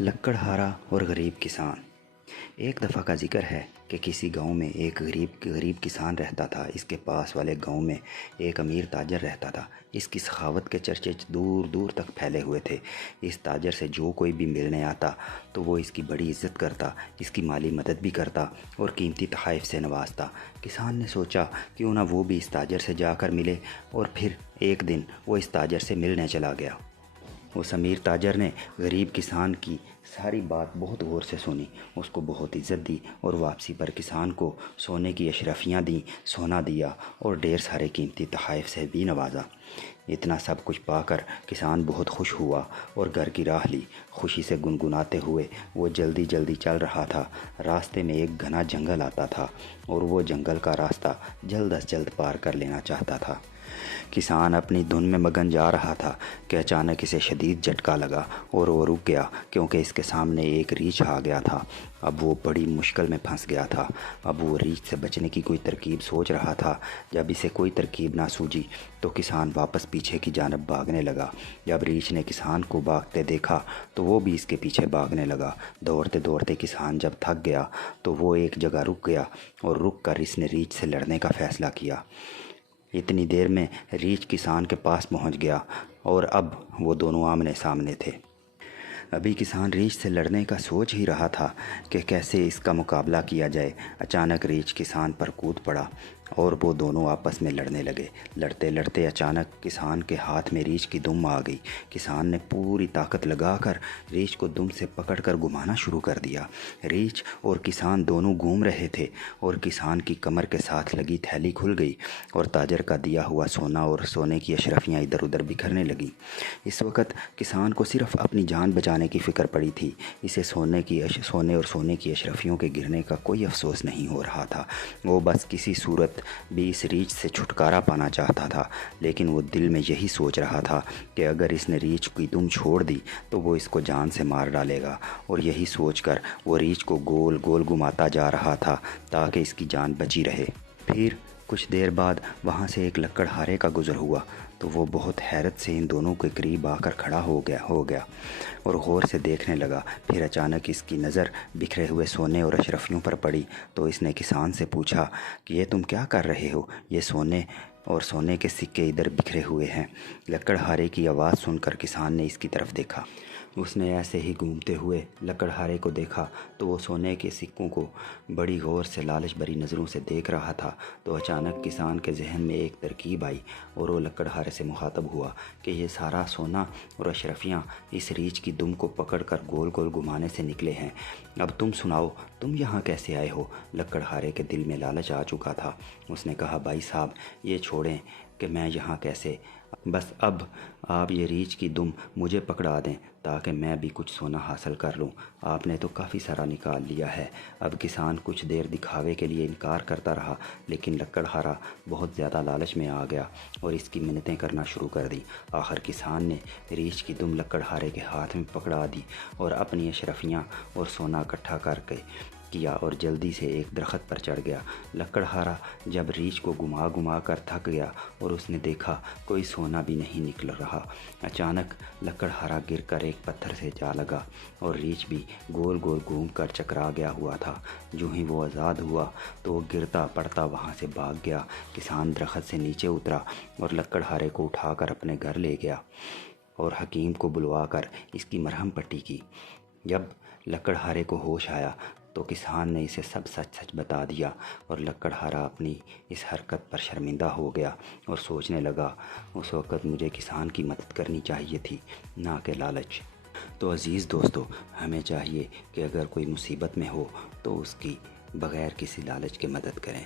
لکڑہارا اور غریب کسان۔ ایک دفعہ کا ذکر ہے کہ کسی گاؤں میں ایک غریب کسان رہتا تھا۔ اس کے پاس والے گاؤں میں ایک امیر تاجر رہتا تھا۔ اس کی سخاوت کے چرچے دور دور تک پھیلے ہوئے تھے۔ اس تاجر سے جو کوئی بھی ملنے آتا تو وہ اس کی بڑی عزت کرتا، اس کی مالی مدد بھی کرتا اور قیمتی تحائف سے نوازتا۔ کسان نے سوچا کیوں نہ وہ بھی اس تاجر سے جا کر ملے، اور پھر ایک دن وہ اس تاجر سے ملنے چلا گیا۔ اس امیر تاجر نے غریب کسان کی ساری بات بہت غور سے سنی، اس کو بہت عزت دی اور واپسی پر کسان کو سونے کی اشرفیاں دیں، سونا دیا اور ڈھیر سارے قیمتی تحائف سے بھی نوازا۔ اتنا سب کچھ پا کر کسان بہت خوش ہوا اور گھر کی راہ لی۔ خوشی سے گنگناتے ہوئے وہ جلدی جلدی چل رہا تھا۔ راستے میں ایک گھنا جنگل آتا تھا اور وہ جنگل کا راستہ جلد از جلد پار کر لینا چاہتا تھا۔ کسان اپنی دھن میں مگن جا رہا تھا کہ اچانک اسے شدید جھٹکا لگا اور وہ رک گیا، کیونکہ اس کے سامنے ایک ریچھ آ گیا تھا۔ اب وہ بڑی مشکل میں پھنس گیا تھا۔ اب وہ ریچھ سے بچنے کی کوئی ترکیب سوچ رہا تھا۔ جب اسے کوئی ترکیب نہ سوجی تو کسان واپس پیچھے کی جانب بھاگنے لگا۔ جب ریچھ نے کسان کو بھاگتے دیکھا تو وہ بھی اس کے پیچھے بھاگنے لگا۔ دوڑتے دوڑتے کسان جب تھک گیا تو وہ ایک جگہ رک گیا اور رک کر اس نے ریچھ سے لڑنے کا فیصلہ کیا۔ اتنی دیر میں ریچھ کسان کے پاس پہنچ گیا اور اب وہ دونوں آمنے سامنے تھے۔ ابھی کسان ریچھ سے لڑنے کا سوچ ہی رہا تھا کہ کیسے اس کا مقابلہ کیا جائے۔ اچانک ریچھ کسان پر کود پڑا اور وہ دونوں آپس میں لڑنے لگے۔ لڑتے لڑتے اچانک کسان کے ہاتھ میں ریچھ کی دم آ گئی۔ کسان نے پوری طاقت لگا کر ریچھ کو دم سے پکڑ کر گھمانا شروع کر دیا۔ ریچھ اور کسان دونوں گھوم رہے تھے اور کسان کی کمر کے ساتھ لگی تھیلی کھل گئی اور تاجر کا دیا ہوا سونا اور سونے کی اشرفیاں ادھر ادھر بکھرنے لگیں۔ اس وقت کسان کو صرف اپنی جان بچانے کی فکر پڑی تھی۔ اسے سونے اور سونے کی اشرفیوں کے گرنے کا کوئی افسوس نہیں ہو رہا تھا۔ وہ بس کسی صورت بھی اس ریچھ سے چھٹکارا پانا چاہتا تھا، لیکن وہ دل میں یہی سوچ رہا تھا کہ اگر اس نے ریچھ کی دم چھوڑ دی تو وہ اس کو جان سے مار ڈالے گا، اور یہی سوچ کر وہ ریچھ کو گول گول گھماتا جا رہا تھا تاکہ اس کی جان بچی رہے۔ پھر کچھ دیر بعد وہاں سے ایک لکڑہارے کا گزر ہوا تو وہ بہت حیرت سے ان دونوں کے قریب آ کر کھڑا ہو گیا اور غور سے دیکھنے لگا۔ پھر اچانک اس کی نظر بکھرے ہوئے سونے اور اشرفیوں پر پڑی تو اس نے کسان سے پوچھا کہ یہ تم کیا کر رہے ہو؟ یہ سونے کے سکے ادھر بکھرے ہوئے ہیں۔ لکڑہارے کی آواز سن کر کسان نے اس کی طرف دیکھا۔ اس نے ایسے ہی گھومتے ہوئے لکڑہارے کو دیکھا تو وہ سونے کے سکوں کو بڑی غور سے لالچ بھری نظروں سے دیکھ رہا تھا۔ تو اچانک کسان کے ذہن میں ایک ترکیب آئی اور وہ لکڑہارے سے مخاطب ہوا کہ یہ سارا سونا اور اشرفیاں اس ریچھ کی دم کو پکڑ کر گول گول گھمانے سے نکلے ہیں۔ اب تم سناؤ، تم یہاں کیسے آئے ہو؟ لکڑہارے کے دل میں لالچ آ چکا تھا۔ اس نے کہا بھائی صاحب یہ چھوڑیں کہ میں یہاں کیسے، بس اب آپ یہ ریچھ کی دم مجھے پکڑا دیں تاکہ میں بھی کچھ سونا حاصل کر لوں۔ آپ نے تو کافی سارا نکال لیا ہے۔ اب کسان کچھ دیر دکھاوے کے لیے انکار کرتا رہا، لیکن لکڑہارا بہت زیادہ لالچ میں آ گیا اور اس کی منتیں کرنا شروع کر دی۔ آخر کسان نے ریچھ کی دم لکڑہارے کے ہاتھ میں پکڑا دی اور اپنی اشرفیاں اور سونا اکٹھا کر کے کیا اور جلدی سے ایک درخت پر چڑھ گیا۔ لکڑہارا جب ریچھ کو گھما گھما کر تھک گیا اور اس نے دیکھا کوئی سونا بھی نہیں نکل رہا، اچانک لکڑہارا گر کر ایک پتھر سے جا لگا اور ریچھ بھی گول گول گھوم کر چکرا گیا ہوا تھا۔ جو ہی وہ آزاد ہوا تو وہ گرتا پڑتا وہاں سے بھاگ گیا۔ کسان درخت سے نیچے اترا اور لکڑہارے کو اٹھا کر اپنے گھر لے گیا اور حکیم کو بلوا کر اس کی مرہم پٹی کی۔ جب لکڑہارے کو ہوش آیا تو کسان نے اسے سب سچ سچ بتا دیا اور لکڑہارا اپنی اس حرکت پر شرمندہ ہو گیا اور سوچنے لگا اس وقت مجھے کسان کی مدد کرنی چاہیے تھی، نہ کہ لالچ۔ تو عزیز دوستو، ہمیں چاہیے کہ اگر کوئی مصیبت میں ہو تو اس کی بغیر کسی لالچ کے مدد کریں۔